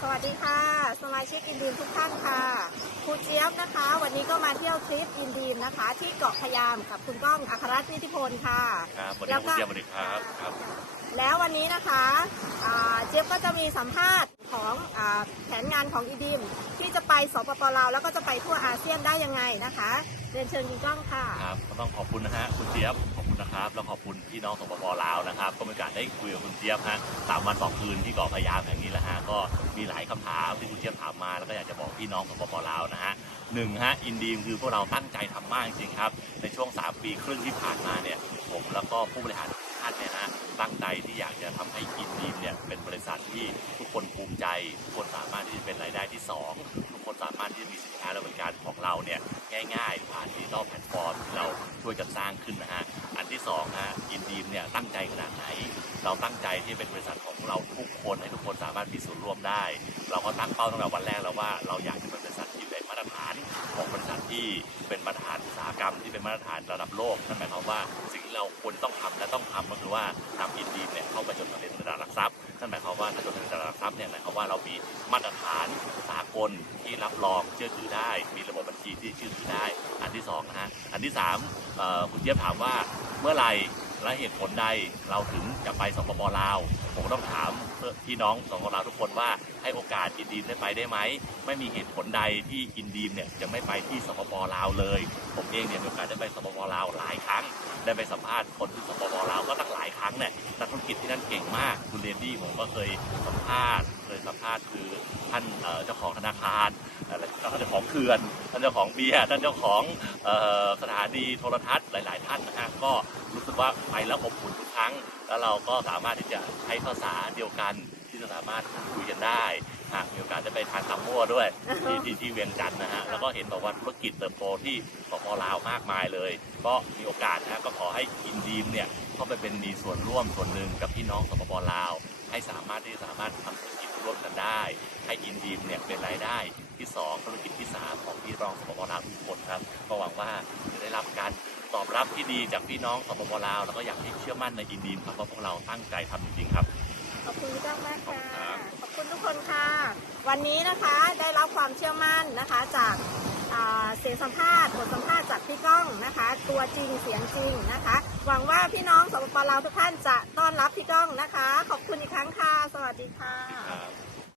สวัสดีค่ะ สมาชิกอินดีนทุกท่านค่ะครูเจี๊ยบนะคะ วันนี้ก็มาเที่ยวทริปอินดีนนะคะ ที่เกาะพะยามกับคุณก้องอัครรัตน์นิติพลค่ะครับวันแล้นี้วก็คุณเจียมสวัสดีครับครับ แล้ววันนี้นะคะอ่าเจี๊ยบก็จะมีสัมภาษณ์ของอาแผนงานของอีดิมที่จะไป สปปลาวแล้วก็จะไปทั่วอาเซียนได้ยังไงนะคะเรียนเชิญคุณก้องค่ะครับก็ต้องขอบคุณนะฮะคุณเจี๊ยบขอบคุณนะครับแล้วขอบคุณพี่น้องสปปลาวนะครับก็มีโอกาสได้คุยกับคุณเจี๊ยบฮะสามวันสองคืนที่เกาะพะยามแห่งนี้แหละฮะก็มีหลายคำถามที่คุณเจี๊ยบถามมาแล้วก็อยากจะบอกพี่น้องสปปลาวนะฮะหนึ่งฮะอินดีมคือพวกเราตั้งใจทำมากจริงครับในช่วง 3 ปีครึ่งที่ผ่านมาเนี่ยผมแล้วก็ผู้บริหารทุกท่านเนี่ยนะตั้งใจที่อยากจะทำให้อินดีมเนี่ยเป็นบริษัทที่ทุกคนภูมิใจทุกคนสามารถที่จะเป็นราย อร์มที่เราช่วยกันสร้างขึ้นนะฮะอันที่สองฮะอินดีมเนี่ยตั้งใจขนาดไหน เราตั้งใจที่เป็นบริษัทของเราทุกคนให้ทุกคนสามารถมีส่วนร่วมได้ เราก็ตั้งเป้าตั้งแต่วันแรกแล้วว่าเราอยากจะเป็นบริษัทที่เป็นมาตรฐานของบริษัทที่เป็นมาตรฐานอุตสาหกรรมที่เป็นมาตรฐานระดับโลกนั่นหมายความว่าสิ่งที่เราควรต้องทำและต้องทำก็คือว่าทำอินดีมเนี่ยเข้าไปจดทะเบียนในตลาดหลักทรัพย์ นั่นหมายความว่าถ้าจดทะเบียนในตลาดหลักทรัพย์เนี่ยหมายความว่าเรามีมาตรฐานสากลที่รับรองเชื่อถือได้ มีระบบบัญชีที่เชื่อถือได้ อันที่สองนะฮะอันที่สามคุณเจี๊ยบถามว่าเมื่อไหร่และเหตุผลใดเราถึงจะไปสปปลาวผมต้องถามพี่น้องสปปลาวทุกคนว่าให้โอกาสอินดีมได้ไปได้ไหมไม่มีเหตุผลใดที่อินดีมเนี่ยจะไม่ไปที่สปปลาวเลย ผมเองเนี่ยมีโอกาสได้ไปสปปลาวหลายครั้ง ได้ไปสัมภาษณ์คนที่สปปลาวก็ตั้งหลายครั้งเนี่ยนักธุรกิจที่นั่นเก่งมาก คุณเรนดี้ผมก็เคยสัมภาษณ์เคยสัมภาษณ์คือท่านเจ้าของธนาคารเอ่อแล้วก็เจ้าของเขื่อนท่านเจ้าของเบียร์ท่านเจ้าของสถานีโทรทัศน์หลาย ๆ ท่านนะฮะก็รู้สึกว่าไปแล้วอบอุ่นทุกครั้ง แล้วเราก็สามารถที่จะใช้ภาษาเดียวกัน ที่จะสามารถคุยกันได้หากมีโอกาสได้ไปทานตำมั่วด้วยที่ที่ที่เวียงจันทร์นะฮะแล้วก็เห็นบอกว่าธุรกิจเติบโตที่สปลาวมากมายเลย ก็มีโอกาสนะฮะก็ขอให้อินดีมเนี่ยเข้าไปเป็นมีส่วนร่วมส่วนหนึ่งกับพี่น้องสปปลาว ให้สามารถที่จะสามารถทำธุรกิจร่วมกันได้ ให้อินดีมเนี่ยเป็นรายได้ที่สองธุรกิจที่สามของพี่น้องสปปลาวทุกคนครับก็หวังว่าจะได้รับการตอบรับที่ดีจากพี่น้องสปปลาวแล้วก็อยากให้เชื่อมั่นในอินดีมครับว่าพวกเราตั้งใจทำจริงๆครับ ขอบคุณพี่ก้องมากค่ะ ขอบคุณทุกคนค่ะ วันนี้นะคะได้รับความเชื่อมั่นนะคะจากเสียงสัมภาษณ์บทสัมภาษณ์จากพี่ก้องนะคะ ตัวจริงเสียงจริงนะคะ หวังว่าพี่น้องสปปลาวทุกท่านจะต้อนรับพี่ก้องนะคะ ขอบคุณอีกครั้งค่ะ สวัสดีค่ะ